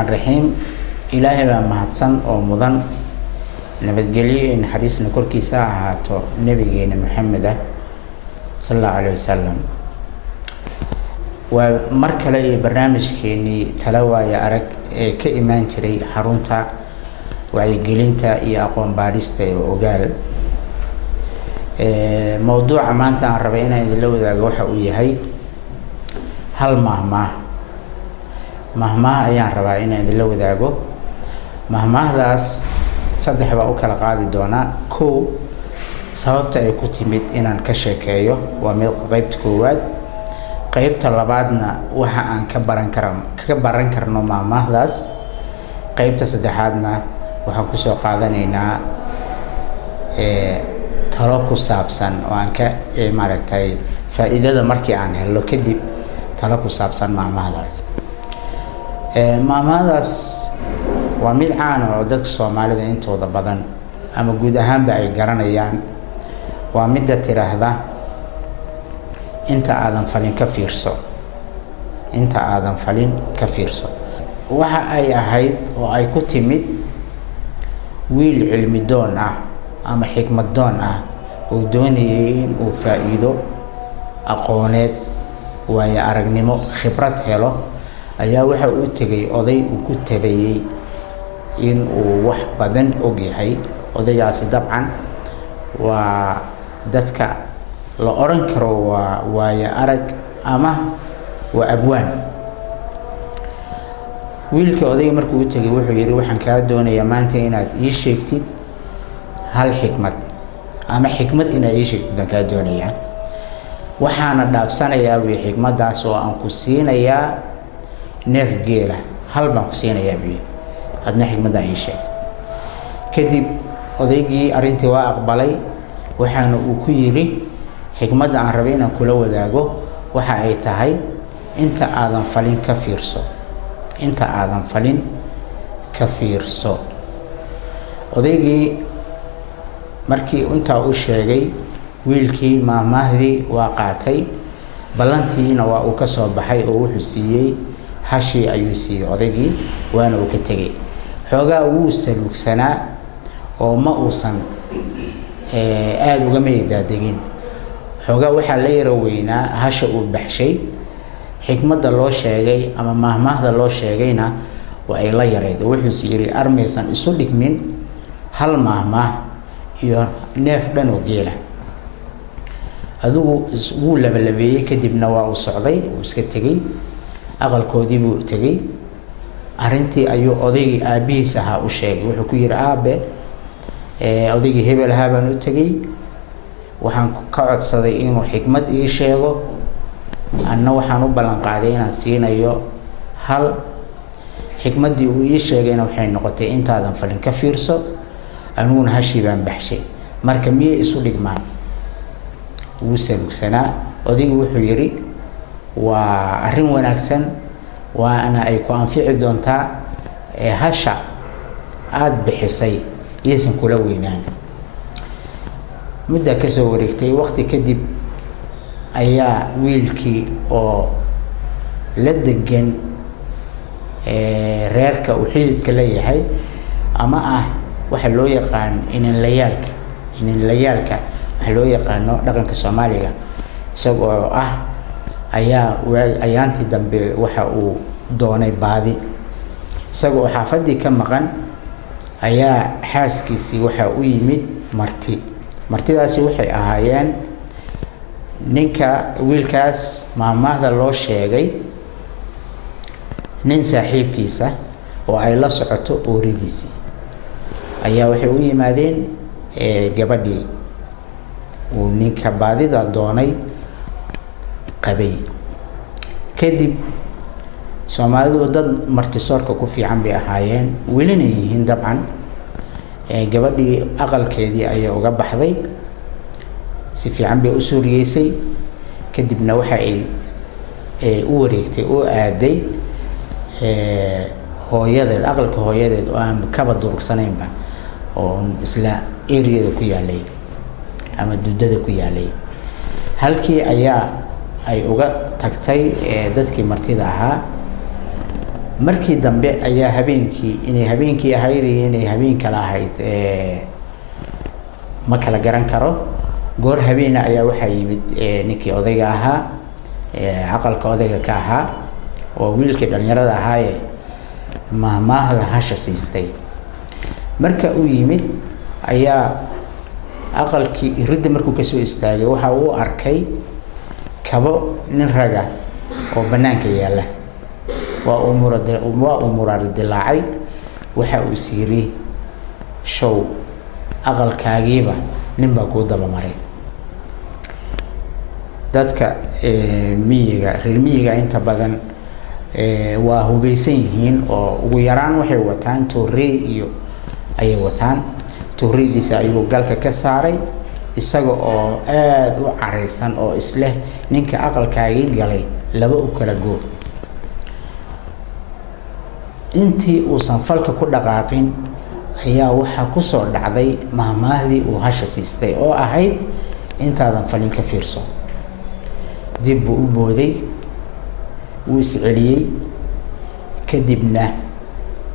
الرحيم إلهي بقى mahadsan oo mudan nabadgelyo in xariisna korkiisa ahaato nabigeena Maxamed sallallahu alayhi wasallam waa mar kale ee barnaamijkeeni talawaaya arag ee ka imaan jiray xarunta wacyigelinta iyo aqoon baarista ee ogaal mowduuca maanta aan rabay inaan idin la wadaago waxa uu yahay hal mahmaah ayaan rabaa inaan idin la wadaago mahmaahdaas saddex baa u kala qaadi doonaa kow sababta ay ku timid inaan ka sheekeeyo waa mid qaybta koowaad qaybta labaadna waxa aan ka baran karno mahmaahdaas qaybta saddexaadna waxaan ku soo qaadanaynaa talo ku saabsan oo aan ka maaragtay faa'iidada markii aan helo kadib talo ku saabsan mahmaahdaas mahmaahdaas waa mid caan ah oo dadka Soomaalida intooda badan ama guud ahaanba ay garanayaan waa midda tiraahda inta aadan falin ka fiirso waxa ay ahayd oo ay ku timid wiil cilmi doon ah ama xikmad doon ah oo doonayay in uu faa'iido aqooneed waayo aragnimo khibrad helo ayaa waxa uu tagay oday uu ku tabayay in uu wax badan og yahay odaygaasi dabcan waa dadka la oran karo waa waayo arag ama waa abwaan wiilka odayga markuu u tagay wuxuu yiri waxaan ka doonayaa maanta inaad ii sheegtid hal xikmad ama xikmad inaad ii sheegtid baan ka doonayaa waxaana dhaafsanayaa wii xikmadaas oo aan ku siinayaa neef geela hal baan ku siinayaa biyo adna xikmadda ii sheeg kadib odaygii arintii waa aqbalay waxaana uu ku yiri xikmadda aan rabay inaan kula wadaago waxa ay tahay inta aadan falin ka fiirso odaygii markii inta uu sheegay wiilkii maamaahdii waa qaatay ballantiina waa uu ka soo baxay oo wuxuu siiyay hashi ayuu siiyay odaygii waana uu ka tagay xoogaa wuu salugsanaa oo ma uusan aad uga meedaadegin xoogaa waxaa la yara weynaa hasha uu baxshay xikmadda loo sheegay ama mahmaahda loo sheegayna waa ay la yareed wuxuu yiri armaysan isu dhigmin hal mahmaah iyo neef dhan oo geela adigu wuu labalabeeyay kadibna waa uu socday uu iska tagay aqalkoodii buu tagay arintii ayuu odaygii aabihiis ahaa u sheegay wuxuu ku yiri aabe odaygii hebel ahaa baan u tagay waxaan ka codsaday inuu xikmad ii sheego anna waxaan u ballan qaaday inaan siinayo hal xikmaddii uu ii sheegayna waxay noqotay intaadan falin ka fiirso aniguna hashii baan baxshay marka miyay isu dhigmaan wuu salugsanaa odaygii wuxuu yiri waa arrin wanaagsan waana ay ku anfici doontaa hasha aad bixisay iyaysan kula weynaan muddo ka soo wareegtay waqti kadib ayaa wiilkii oo la degan reerka uu xididka leeyahay ama ah waxa loo yaqaan ininlayaalka waxa loo yaqaano dhaqanka Soomaaliga isagoo ah ayaantii dambe waxa uu doonay baadi isagoo xaafadii ka maqan ayaa xaaskiisii waxa u yimid martidaasi waxay ahaayeen ninka wiilkaas maamaahda loo sheegay nin saaxiibkiisa oo ay la socoto ooridiisii ayaa waxay u yimaadeen gabadhii uu ninka baadida doonay qabay kadib Soomaalidu dad martisoorka ku fiican bay ahaayeen welina yihiin dabcan gabadhii aqalkeedii ayaa uga baxday si fiican bay u suuriyeysay kadibna waxa ay u wareegtay oo aaday hooyadeed aqalka hooyadeed oo aan kaba durugsanaynba oo isla area ku yaalay ama dudada ku yaalay halkii ayaa ay uga tagtay dadkii martida ahaa markii dambe ayaa habeenkii ahayd iyo inay habeen kala ahayd ma kala garan karo. goor habeena ayaa waxaa yimid ninkii odayga ahaa aqalka odayga ka ahaa oo wiilkii dhalinyarada ahaa maahmaahda hasha siistay. marka uu yimid ayaa aqalkii iridda markuu kasoo istaagay waxa uu arkay kabo nin raga oo banaanka yaala. waa muraad dilaacay. waxa uu siiri show aqalkaagiiba nin baa ku daba maray. dadka reer miyiga inta badan waa hubeysan yihiin oo ugu yaraan waxay wataan toorey iyo ayay wataan. tooreydiisa ayuu galka ka saaray isaga oo aad u careysan oo isleh ninka aqalkaagii galay laba u kala goo. intii uusan falka ku dhaqaaqin ayaa waxaa kusoo dhacday maahmaahdii uu hasha siistay oo ahayd intaadan falin ka fiirso. dib buu u booday, wuu isceliyey, kadibna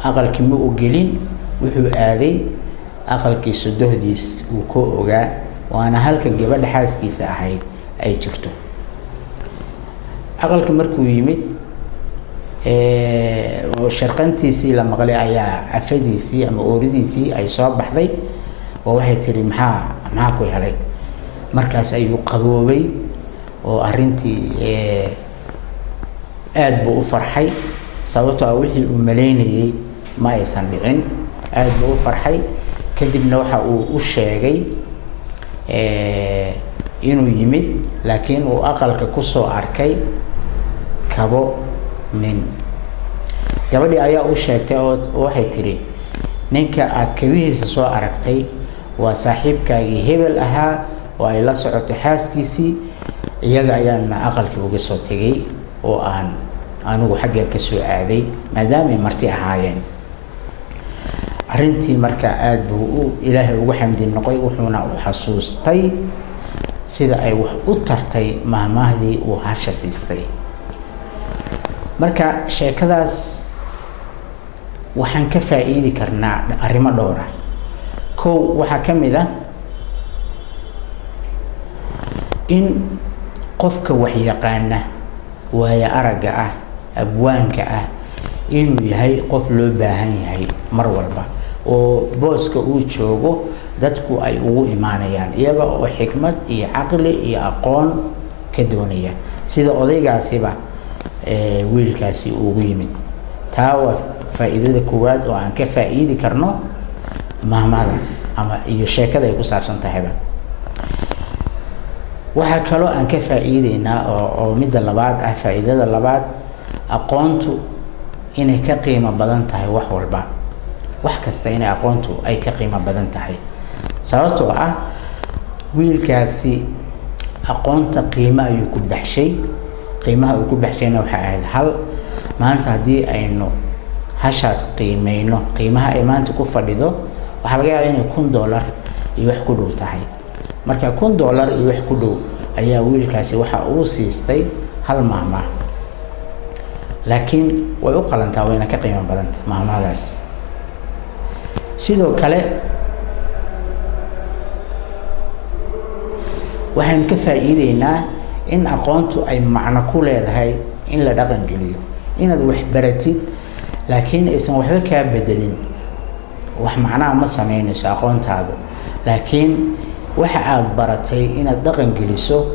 aqalkii ma u gelin, wuxuu aaday aqalkii sodohdiis uu ka ogaa, waana halka gabadha xaaskiisa ahayd ay jirto. aqalka markuu yimid sharqantiisii la maqlay ayaa afadiisii ama ooridiisii ay soo baxday oo waxay tiri maxaa ku helay. markaas ayuu qaboobay oo arrintii aad buu u farxay sababtoo ah wixii uu maleynayay ma aysan dhicin. aad buu u farxay. kadibna waxa uu u sheegay inuu yimid laakiin uu aqalka kusoo arkay kabo nin. gabadhii ayaa u sheegtay oo waxay tiri ninka aad kabihiisa soo aragtay waa saaxiibkaagii hebel ahaa oo ay la socoto xaaskiisii. iyaga ayaana aqalkii uga soo tegay oo aan anigu xagga ka soo aaday maadaama ay marti ahaayeen. arrintii marka aad buu ilaahay ugu xamdi noqay, wuxuuna u xasuustay sida ay wax u tartay maahmaahdii uu hasha siistay. marka sheekadaas waxaan ka faa'iidi karnaa arrimo dhowr ah. kow waxaa ka mid ah in qofka wax yaqaana waaya aragga ah abwaanka ah inuu yahay qof loo baahan yahay mar walba oo booska uu joogo dadku ay ugu imaanayaan iyaga oo xikmad iyo caqli iyo aqoon ka doonaya sida odaygaasiba wiilkaasi ugu yimid. taa waa faa'iidada koowaad oo aan ka faa'iidi karno maahmaahdaas ama iyo sheekada ay ku saabsan tahayba. waxaa kaloo aan ka faa'iideynaa oo midda labaad ah, faa'iidada labaad, aqoontu inay ka qiimo badan tahay wax walba. wax kasta inay aqoontu ay ka qiimo badan tahay sababtoo ah wiilkaasi aqoonta qiimo ayuu ku baxshay. qiimaha uu ku baxshayna waxay ahayd hal. maanta haddii aynu hashaas qiimeyno qiimaha ay maanta ku fadhido waxaa laga yaabaa inay $1 iyo wax ku dhow tahay. marka $1 iyo wax ku dhow ayaa wiilkaasi waxa uu siistay hal maahmaah, laakiin way u qalantaa, wayna ka qiimo badanta maahmaahdaas. sidoo kale waxaan ka faa'iideynaa in aqoontu ay macno ku leedahay in la dhaqan geliyo. inaad wax baratid laakiin aysan waxba kaa bedelin wax macnaha ma sameynayso aqoontaadu, laakiin waxa aad baratay inaad dhaqan geliso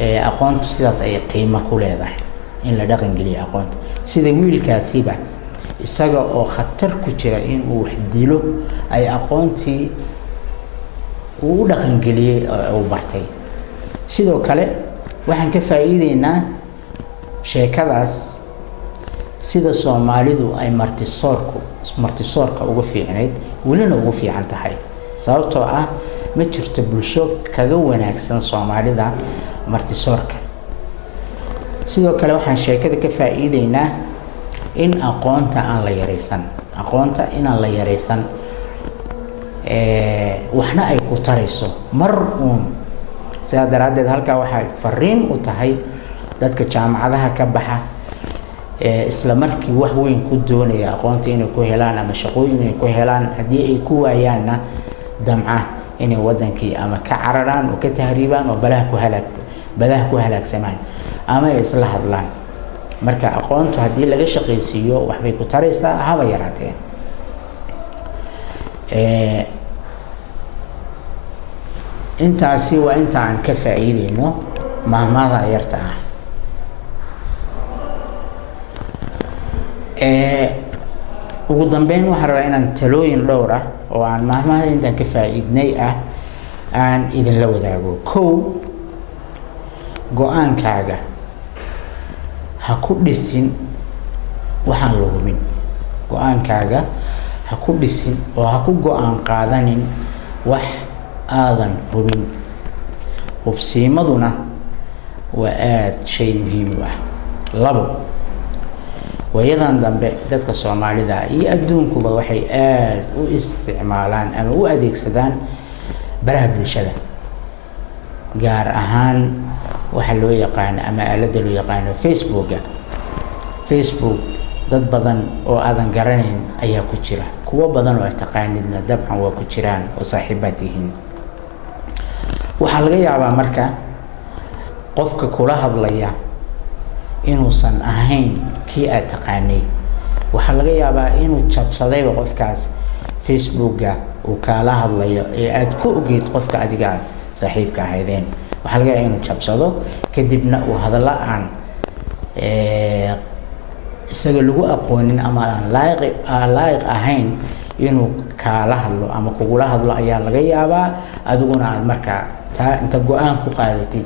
aqoontu sidaas ay qiimo ku leedahay in la dhaqan geliyo aqoonta. sida wiilkaasiba isaga oo khatar ku jira in uu wax dilo ay aqoontii uu u dhaqan geliyay oo bartay. sidoo kale waxaan ka faa'iideynaa sheekadaas sida Soomaalidu ay martisoorka ugu fiicneyd welina ugu fiican tahay sababtoo ah ma jirto bulsho kaga wanaagsan Soomaalida martisoorka. sidoo kale waxaan sheekada ka faa'iideynaa in aqoonta aan la yareysan waxna ay ku tarayso mar uun. sidaa daraaddeed halkaa waxay fariin u tahay dadka jaamacadaha ka baxa isla markii wax weyn ku doonaya aqoonta inay ku helaan ama shaqooyin inay ku helaan, haddii ay ku waayaanna damca inay wadankii ama ka cararaan oo ka tahriibaan oo badaha ku halaagsamaan ama ay isla hadlaan. marka aqoontu haddii laga shaqaysiiyo waxbay ku taraysaa haba yaraatee. intaasi waa inta aan ka faa'iideyno maahmaahda yarta ah. ugu dambeyn waxaan rabaa inaan talooyin dhowr ah oo aan maahmaahda intaan ka faa'iidnay ah aan idinla wadaago. kow, go-aankaaga ha ku dhisin waxaan la hubin. go-aankaaga ha ku dhisin oo ha ku go-aan qaadanin wax aadan hubin. hubsiimaduna waa aad shay muhiim u ah. labo, waayadan dambe dadka Soomaalida iyo adduunkuba waxay aad u isticmaalaan ama u adeegsadaan baraha bulshada, gaar ahaan waxa loo yaqaan ama aaladda loo yaqaan Facebook. dad badan oo aadan garanayn ayaa ku jira, kuwa badan oo taqaanidna dabcan waa ku jiraan oo saaxiibaad yihiin. waxaa laga yaabaa marka qofka kula hadlaya inuusan ahayn kii aad taqaanay. waxaa laga yaabaa inuu jabsadayba qofkaas Facebooka uu kaala hadlayo ee aad ku ogeyd qofka adiga aad saaxiibka ahaydeen. waxaa laga yaabaa inuu jabsado kadibna uu hadalla aan isaga lagu aqoonin ama aan laayiq ahayn inuu kaala hadlo ama kugula hadlo ayaa laga yaabaa. adiguna aad markaa taa inta go-aan ku qaadatid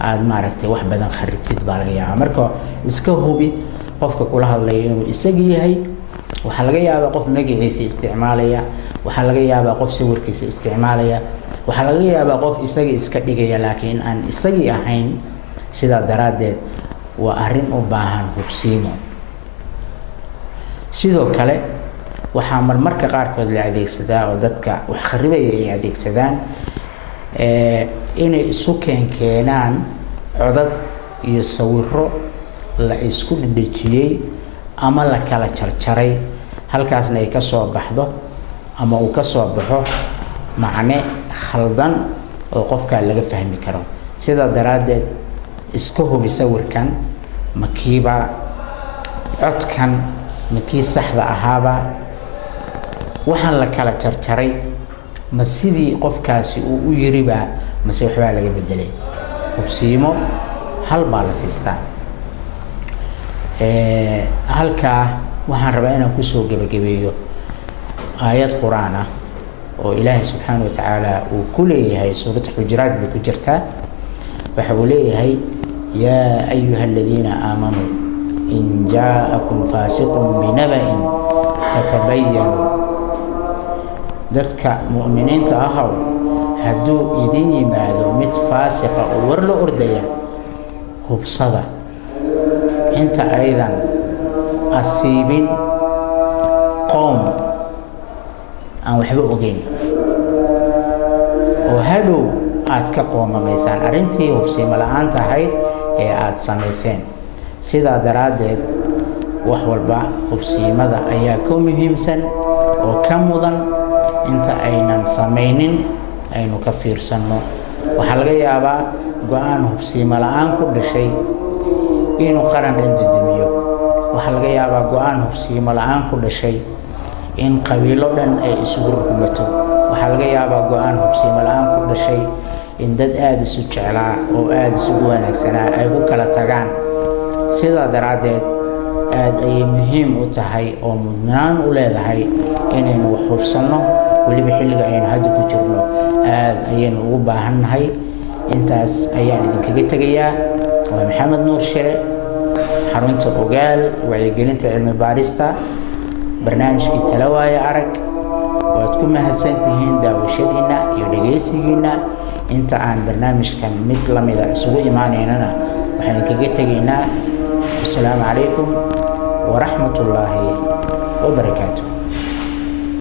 aad maaragtay wax badan kharibtid baa laga yaabaa. marka iska hubi qofka kula hadlaya inuu isaga yahay. waxaa laga yaabaa qof magaciisa isticmaalaya, waxaa laga yaabaa qof sawirkiisa isticmaalaya, waxaa laga yaabaa qof isaga iska dhigaya laakiin aan isagii ahayn. sidaa daraaddeed waa arrin u baahan hubsiimo. sidoo kale waxaa marmarka qaarkood la adeegsadaa oo dadka wax kharibaya ay adeegsadaan inay isu keenaan codad iyo sawiro la isku dhejiyey ama la kala jarjaray, halkaasna ay ka soo baxdo ama uu ka soo baxo macne khaldan oo qofka laga fahmi karo. sidaa daraaddeed iska hubi sawirkan makiiba, codkan makii saxda ahaaba, waxaan la kala jarjaray ma sidii qofkaasi uu u yiriba mase waxbaa laga bedelay. hubsiimo hal baa la siistaa. halkaa waxaan rabaa inaan kusoo gabagabeeyo aayad quraan ah oo ilaahay subxaanahu wa tacaala uu ku leeyahay suurat xujuraat bay ku jirtaa. waxa uu leeyahay yaa ayuha aladiina aamanuu in jaa'akum faasiqun binaba'in fatabayanuu. dadka mu'miniinta ahow hadduu idin yimaado mid faasiqa oo war la ordaya, hubsada inta aydan asiibin qowm aan waxba ogeyn oo hadhow aad ka qoomamaysaan arrintii hubsiimo la-aanta ahayd ee aad samayseen. sidaa daraaddeed wax walba hubsiimada ayaa ka muhiimsan oo ka mudan inta aynan samaynin aynu ka fiirsanno. waxaa laga yaabaa go-aan hubsiimo la-aan ku dhashay inuu qaran dhan dudumiyo. waxaa laga yaabaa go-aan hubsiimo la-aan ku dhashay in qabiilo dhan ay isugu rukumato. waxaa laga yaabaa go-aan hubsiimo la-aan ku dhashay in dad aada isu jeclaa oo aada isugu wanaagsanaa ay ku kala tagaan. sidaa daraaddeed aad ayay muhiim u tahay oo mudnaan u leedahay inaynu wax hubsanno. weliba xilliga aynu hadda ku jirno aad ayaynu ugu baahannahay. intaas ayaan idinkaga tegayaa. waa maxamed nuur shire, xarunta ogaal wacyigelinta cilmi baarista, barnaamijkii tala waaye arag. waad ku mahadsantihiin daawashadiina iyo dhegaysigiina. inta aan barnaamijkan mid lamida isugu imaanaynana waxaan idinkaga tegaynaa. assalaamu calaykum waraxmatullaahi wabarakaatuh.